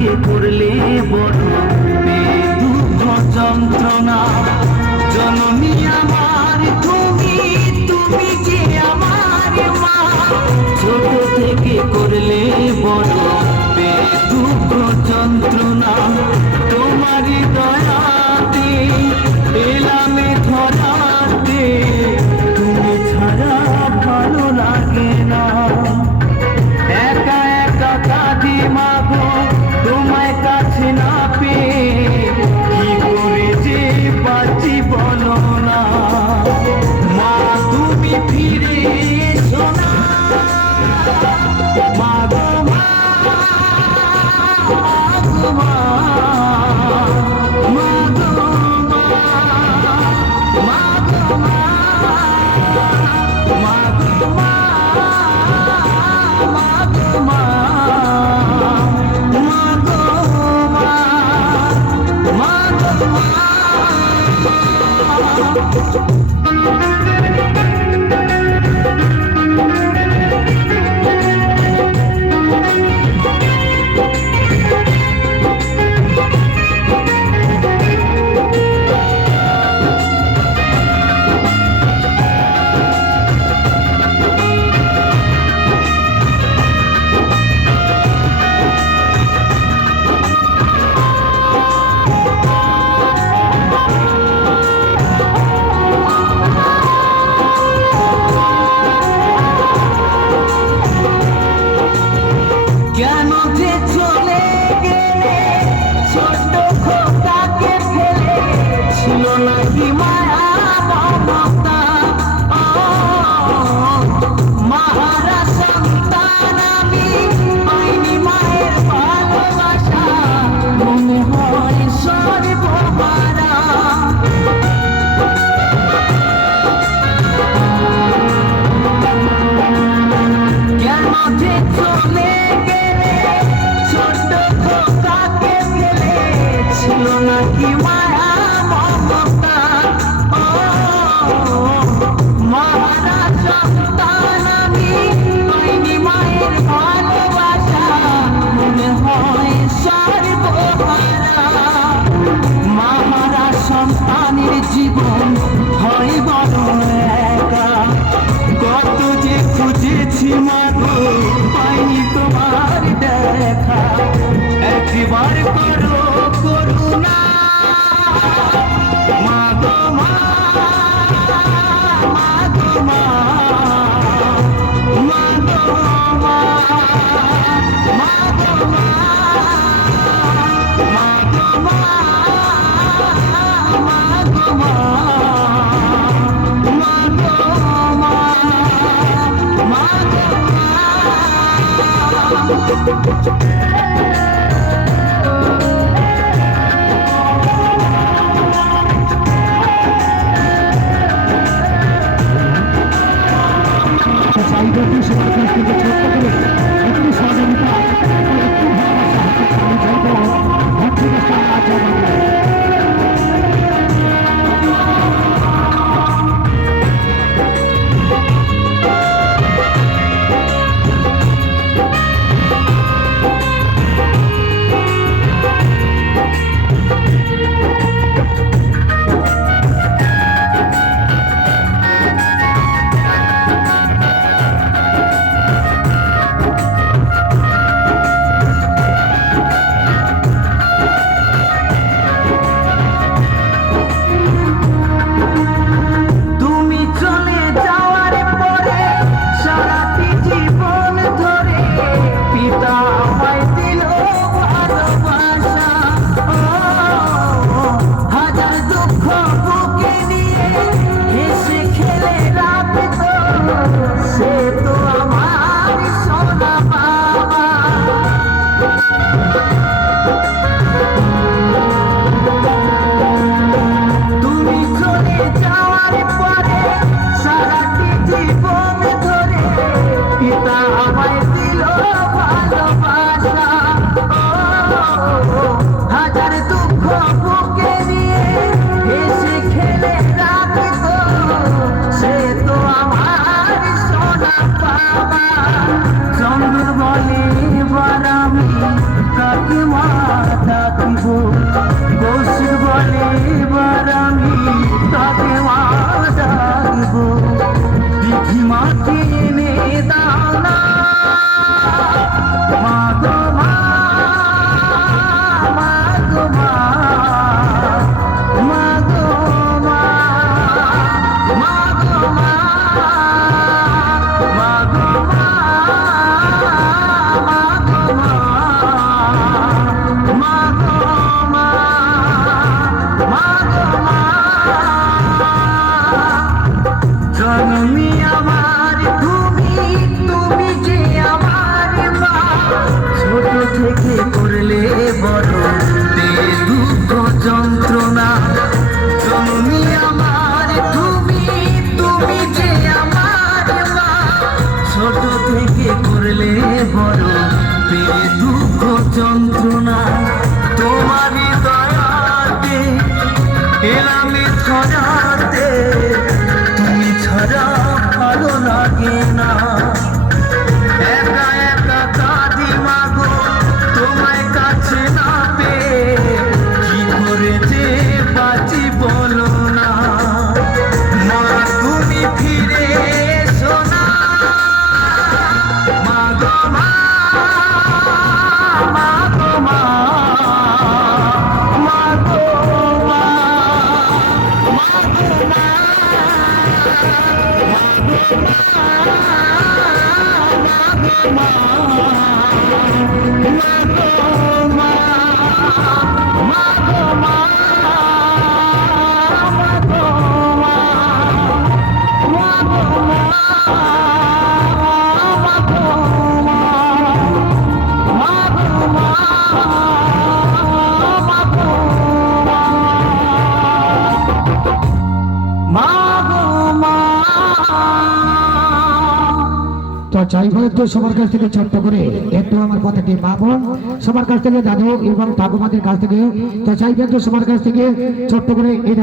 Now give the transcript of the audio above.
থেকে করলে বড় দুঃখ যন্ত্রণা। জননী আমার তুমি, তুমি যে আমার মা। ছোট থেকে করলে বড় দুঃখ যন্ত্রণা। তোমারই দয়াতে এলাম ধরাতে, তুমি ছাড়া ভালো লাগে না। একা একা কাঁদি মাগো তোমায় কাছে না পেয়ে, কি করে যে বাঁচি বলো না। মা তুমি ফিরে এসো না, মাগো মা, মাগো মা, মাগো মা, মাগো মা, মাগো মা, মাগো মা, মাগো মা। কেন যে চলে গেলে ছোট খোকাকে ফেলে, ছিল নাকি মায়া মমতা। মাহারা সন্তান আমি, পাইনি মায়ের ভালোবাসা, মনে হয় সর্বহারা। কেন যে চলে গেলে ছোট খোকাকে ফেলে, ছিল নাকি মায়া মমতা। মারা সন্তান আমি, পাইনি মায়ের ভালোবাসা, মনে হয় সর্বহারা। মারা সন্তানের জীবন হয় বড় একা, কত যে খুঁজেছি মাগো পাইনি তোমার দেখা। একবার করো করুণা, মাগো মা, মাগো মা, মাগো মা, মাগো মা, মাগো মা, মাগো মা, চাহিদাটি সেবা সংস্কৃতি ছোট্ট করে একটু সহযোগিতা, একটু ভালোবাসা, ছোট থেকে করলে বড় পেয়ে দুঃখ যন্ত্রণা তোমারই দয়াতে এলামে ছড়াতে তুমি ছাড়া ভালো লাগে না একা একা কাঁদি মাগো তোমায় কাছে না পেয়ে কি করে যে বাঁচি বলো না মা তুমি ফিরে এসো না মা গো মা মা গো মা মা গো মা মা গো মা তো চাইবো একটু সবার কাছ থেকে ছোট্ট করে একটু আমার কথাটি ভাবো সবার কাছ থেকে দাদু এবং ঠাকুমাদের কাছ থেকে তো চাইবো একটু সবার কাছ থেকে ছোট্ট করে এটা